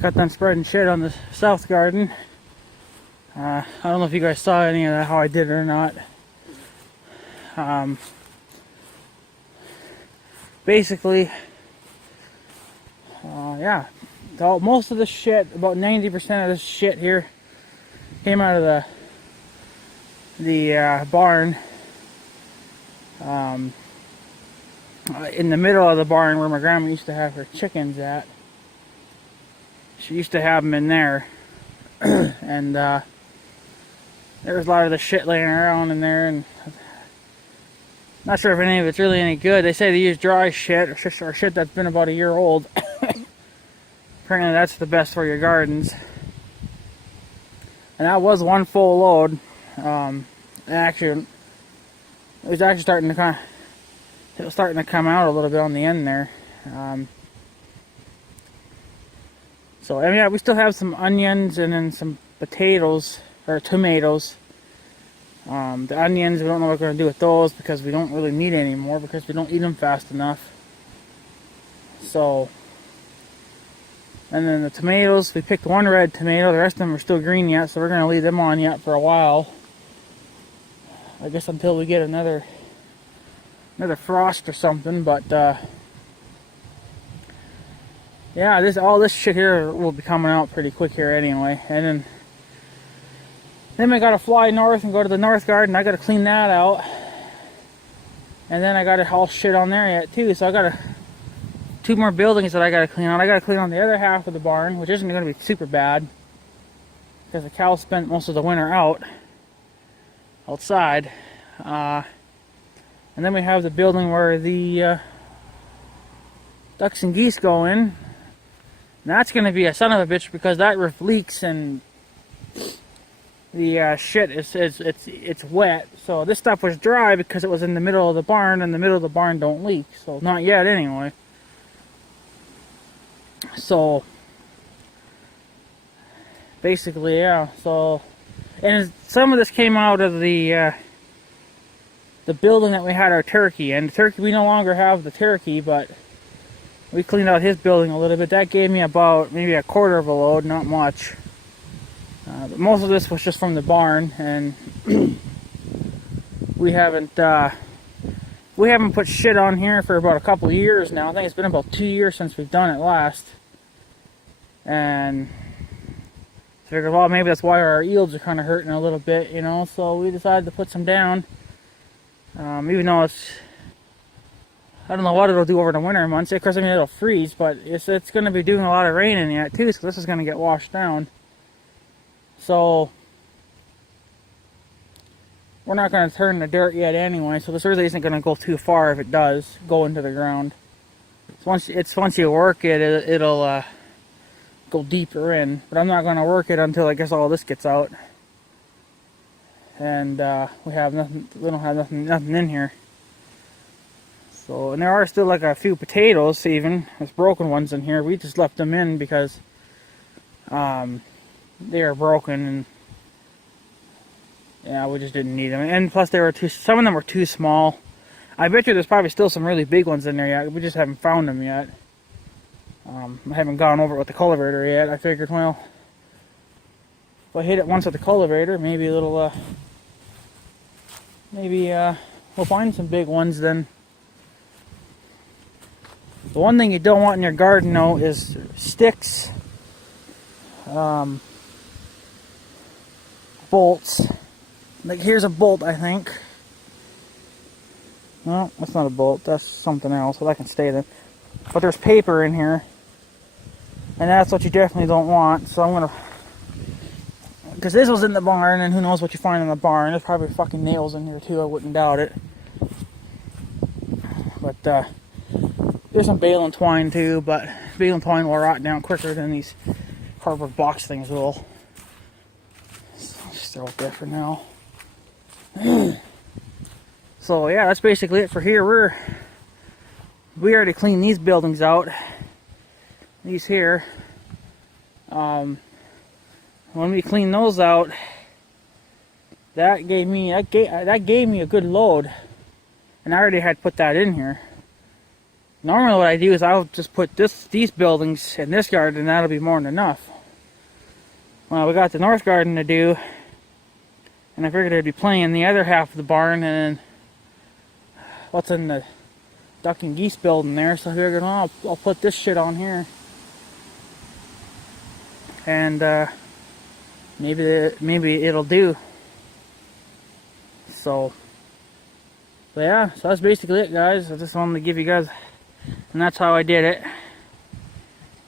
just got done spreading shit on the south garden. I don't know if you guys saw any of that, how I did it or not. Basically, yeah, most of the shit, about 90% of this shit here, came out of the barn. In the middle of the barn where my grandma used to have her chickens at. She used to have them in there. And there was a lot of the shit laying around in there, and not sure if any of it's really any good. They say they use dry shit or shit that's been about a year old. Apparently that's the best for your gardens. And that was one full load. Actually, it was actually starting to come out a little bit on the end there. So, I mean, yeah, we still have some onions and then some potatoes, or tomatoes. The onions, we don't know what we're going to do with those because we don't really need any anymore because we don't eat them fast enough. So, and then the tomatoes, we picked one red tomato, the rest of them are still green yet, so we're going to leave them on yet for a while. I guess until we get another frost or something, but yeah, all this shit here will be coming out pretty quick here anyway. And then we gotta fly north and go to the north garden. I gotta clean that out, and then I got all shit on there yet too. So I got two more buildings that I gotta clean on. I gotta clean on the other half of the barn, which isn't gonna be super bad because the cows spent most of the winter outside. And then we have the building where the ducks and geese go in. And that's going to be a son of a bitch because that roof leaks and the shit it's wet. So this stuff was dry because it was in the middle of the barn, and the middle of the barn don't leak. So not yet anyway. So basically, yeah. So, and some of this came out of the building that we had our turkey. And the turkey, we no longer have the turkey, but we cleaned out his building a little bit. That gave me about maybe a quarter of a load, not much. But most of this was just from the barn, and we haven't put shit on here for about a couple of years now. I think it's been about 2 years since we've done it last. And I figured, well, maybe that's why our yields are kind of hurting a little bit, you know. So we decided to put some down. Even though I don't know what it'll do over the winter months. Of course, I mean, it'll freeze, but it's going to be doing a lot of rain in yet too, so this is going to get washed down. So we're not going to turn the dirt yet anyway, so this really isn't going to go too far if it does go into the ground. So once you work it, it'll go deeper in, but I'm not going to work it until I guess all this gets out. And we don't have nothing in here. So, and there are still like a few potatoes, even there's broken ones in here. We just left them in because they are broken, and yeah, we just didn't need them. And plus, some of them were too small. I bet you there's probably still some really big ones in there yet. We just haven't found them yet. I haven't gone over it with the cultivator yet. I figured, well, if I hit it once with the cultivator, maybe a little. Maybe we'll find some big ones then. The one thing you don't want in your garden, though, is sticks, bolts. Like, here's a bolt, I think. No, that's not a bolt. That's something else, but I can stay there. But there's paper in here, and that's what you definitely don't want. So I'm gonna, because this was in the barn, and who knows what you find in the barn. There's probably fucking nails in here too. I wouldn't doubt it. But there's some bale twine too, but bale twine will rot down quicker than these cardboard box things will. So I'll just throw it there for now. So yeah, that's basically it for here. We already cleaned these buildings out. These here. When we cleaned those out, that gave me a good load, and I already had put that in here. Normally what I do is I'll just put these buildings in this garden and that'll be more than enough. Well, we got the north garden to do, and I figured I'd be playing in the other half of the barn and then what's in the duck and geese building there, so I figured, well, I'll put this shit on here. And maybe it'll do. So, but yeah, so that's basically it, guys. I just wanted to give you guys, and that's how I did it.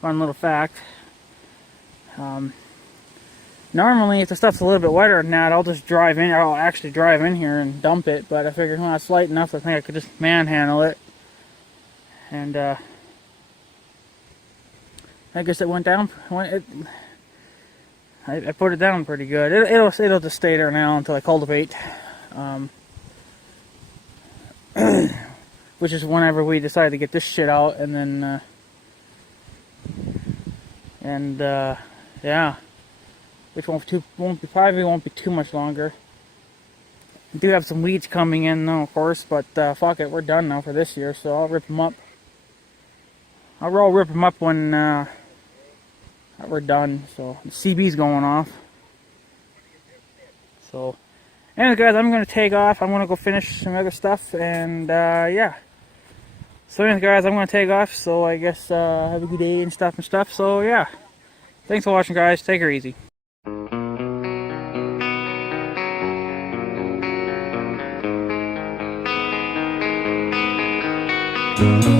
Fun little fact. Normally, if the stuff's a little bit wetter than that, I'll just drive in. I'll actually drive in here and dump it. But I figured, well, it's light enough. I think I could just manhandle it. And I guess it went down. I put it down pretty good. It'll just stay there now until I cultivate. Which is whenever we decide to get this shit out, and then yeah, which probably won't be too much longer. I do have some weeds coming in though, of course, but fuck it, we're done now for this year, so I'll rip them up. I'll rip them up when we're done. So the CB's going off. So anyway, guys, I'm gonna take off. I'm gonna go finish some other stuff, and yeah. So anyway, guys, I'm gonna take off. So I guess have a good day and stuff. So yeah, thanks for watching, guys. Take her easy. Mm-hmm.